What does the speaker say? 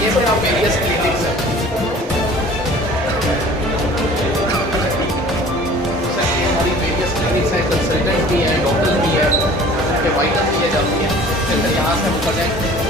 ये फिर आप वेरियस क्लिनिक्स हैं सर, ये हमारी वेरियस क्लिनिक्स हैं, कंसल्टेंट भी हैं, डॉक्टर्स भी हैं, फिर वाइटल भी है जाती है, फिर यहाँ से हम कर जाएंगे